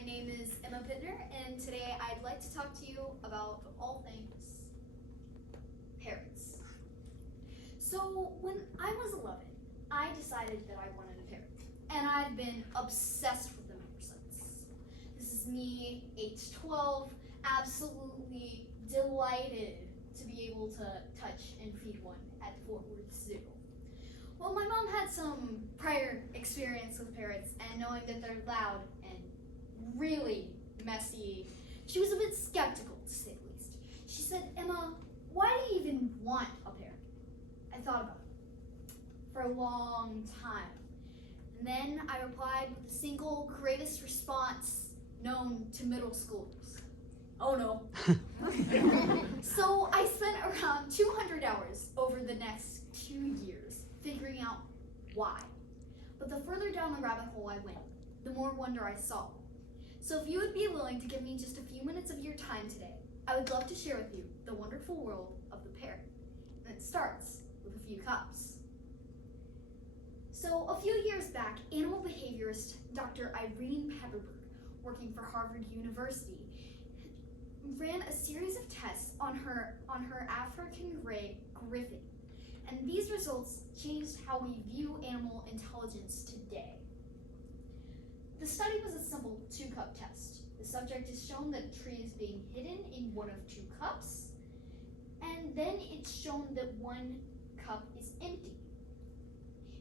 My name is Emma Pitner, and today I'd like to talk to you about all things parrots. So when I was 11, I decided that I wanted a parrot, and I've been obsessed with them ever since. This is me, age 12, absolutely delighted to be able to touch and feed one at Fort Worth Zoo. Well, my mom had some prior experience with parrots, and knowing that they're loud and really messy, she was a bit skeptical, to say the least. She said, "Emma, why do you even want a parrot?" I thought about it for a long time. And then I replied with the single greatest response known to middle schoolers. "Oh no." So I spent around 200 hours over the next 2 years figuring out why. But the further down the rabbit hole I went, the more wonder I saw. So if you would be willing to give me just a few minutes of your time today, I would love to share with you the wonderful world of the parrot. And it starts with a few cups. So a few years back, animal behaviorist Dr. Irene Pepperberg, working for Harvard University, ran a series of tests on her African gray griffon. And these results changed how we view animal intelligence today. The study was a simple 2-cup test. The subject is shown that a tree is being hidden in one of 2 cups, and then it's shown that 1 cup is empty.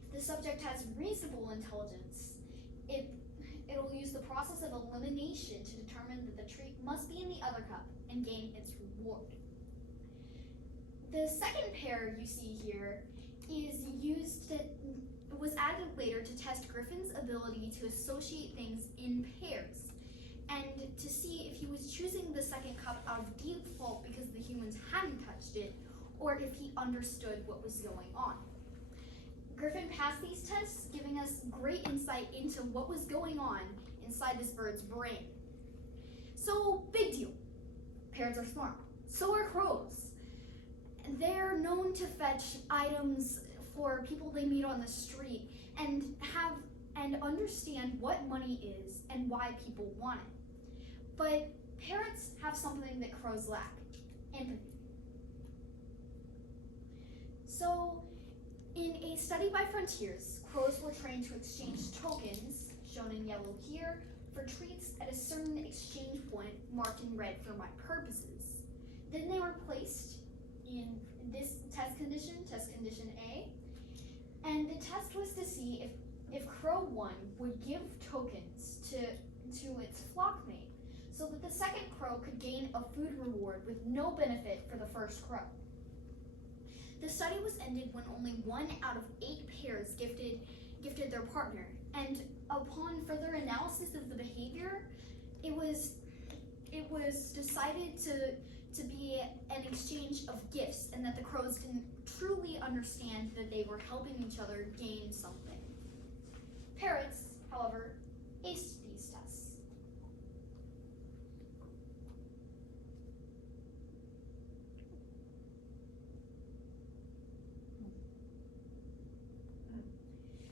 If the subject has reasonable intelligence, it'll use the process of elimination to determine that the tree must be in the other cup and gain its reward. The second pair you see here was added later to test Griffin's ability to associate things in pairs and to see if he was choosing the second cup out of default because the humans hadn't touched it, or if he understood what was going on. Griffin passed these tests, giving us great insight into what was going on inside this bird's brain. So, big deal. Parrots are smart. So are crows. They're known to fetch items for people they meet on the street and understand what money is and why people want it. But parrots have something that crows lack: empathy. So, in a study by Frontiers, crows were trained to exchange tokens, shown in yellow here, for treats at a certain exchange point marked in red for my purposes. Then they were placed in this test condition A, and the test was to see if Crow 1 would give tokens to its flockmate so that the second crow could gain a food reward with no benefit for the first crow. The study was ended when only 1 out of 8 pairs gifted their partner, and upon further analysis of the behavior, it was decided to be an exchange of gifts, and that the crows didn't truly understand that they were helping each other gain something. Parrots, however, aced these tests.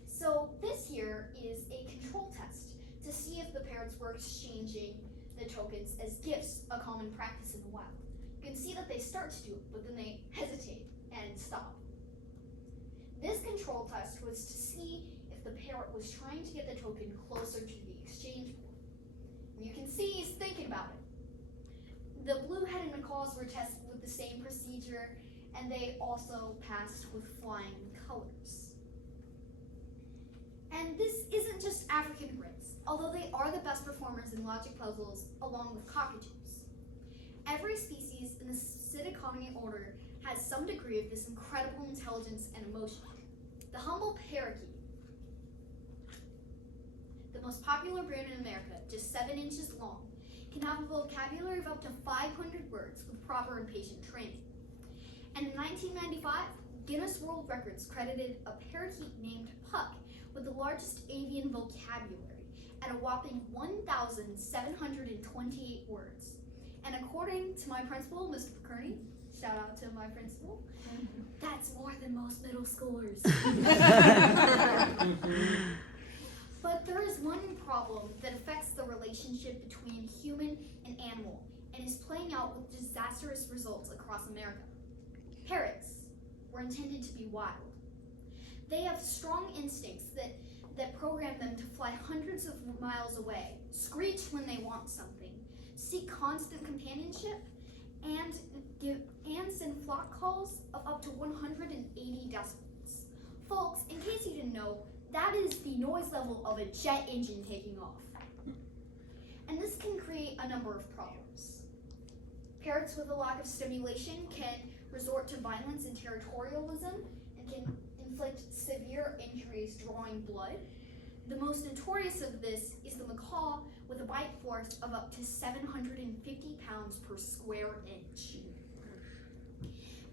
So this here is a control test to see if the parrots were exchanging the tokens as gifts, a common practice in the wild. You can see that they start to do it, but then they hesitate and stop. This control test was to see if the parrot was trying to get the token closer to the exchange point. And you can see he's thinking about it. The blue-headed macaws were tested with the same procedure, and they also passed with flying colors. And this isn't just African grays, although they are the best performers in logic puzzles along with cockatoos. Every species in the Psittaconia order has some degree of this incredible intelligence and emotion. The humble parakeet, the most popular bird in America, just 7 inches long, can have a vocabulary of up to 500 words with proper and patient training. And in 1995, Guinness World Records credited a parakeet named Puck with the largest avian vocabulary at a whopping 1,728 words. And according to my principal, Mr. Kearney, shout out to my principal, that's more than most middle schoolers. But there is one problem that affects the relationship companionship between human and animal and is playing out with disastrous results across America. Parrots were intended to be wild. They have strong instincts that program them to fly hundreds of miles away, screech when they want something, seek constant companionship, and send flock calls of up to 180 decibels. Folks, in case you didn't know, that is the noise level of a jet engine taking off. And this can create a number of problems. Parrots with a lack of stimulation can resort to violence and territorialism and can inflict severe injuries drawing blood. The most notorious of this is the macaw with a bite force of up to 750 pounds per square inch.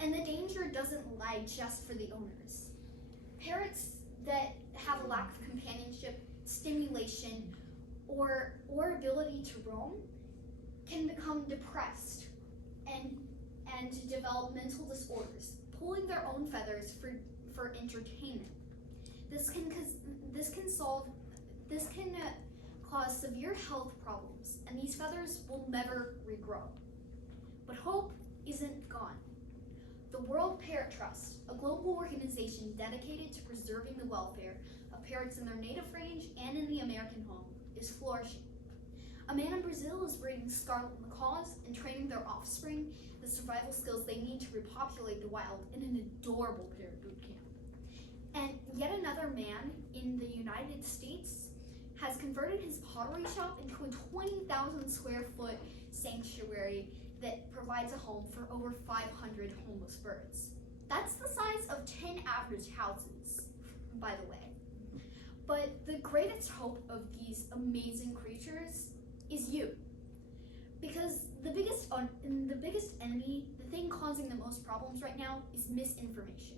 And the danger doesn't lie just for the owners. Parrots that have a lack of companionship, stimulation, or ability to roam can become depressed and develop mental disorders, pulling their own feathers for entertainment. This can cause severe health problems, and these feathers will never regrow. But hope isn't gone. The World Parrot Trust, a global organization dedicated to preserving the welfare of parrots in their native range and in the American home, is flourishing. A man in Brazil is breeding scarlet macaws and training their offspring the survival skills they need to repopulate the wild in an adorable parrot boot camp. And yet another man in the United States has converted his pottery shop into a 20,000 square foot sanctuary that provides a home for over 500 homeless birds. That's the size of 10 average houses, by the way. But the greatest hope of these amazing creatures is you. Because the biggest enemy, the thing causing the most problems right now, is misinformation.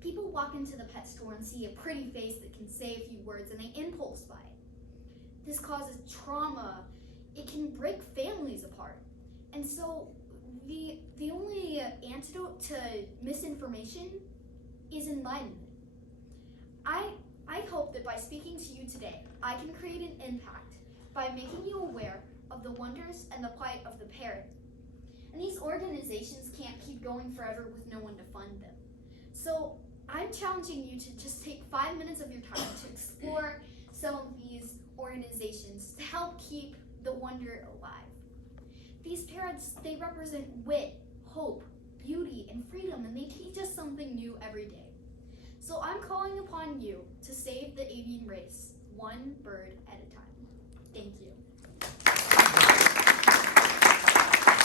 People walk into the pet store and see a pretty face that can say a few words and they impulse buy it. This causes trauma. It can break families apart. And so the only antidote to misinformation is enlightenment. I hope that by speaking to you today, I can create an impact by making you aware of the wonders and the plight of the parrot. And these organizations can't keep going forever with no one to fund them. So I'm challenging you to just take 5 minutes of your time to explore some of these organizations to help keep the wonder alive. These parrots, they represent wit, hope, beauty, and freedom, and they teach us something new every day. So I'm calling upon you to save the avian race, one bird at a time. Thank you.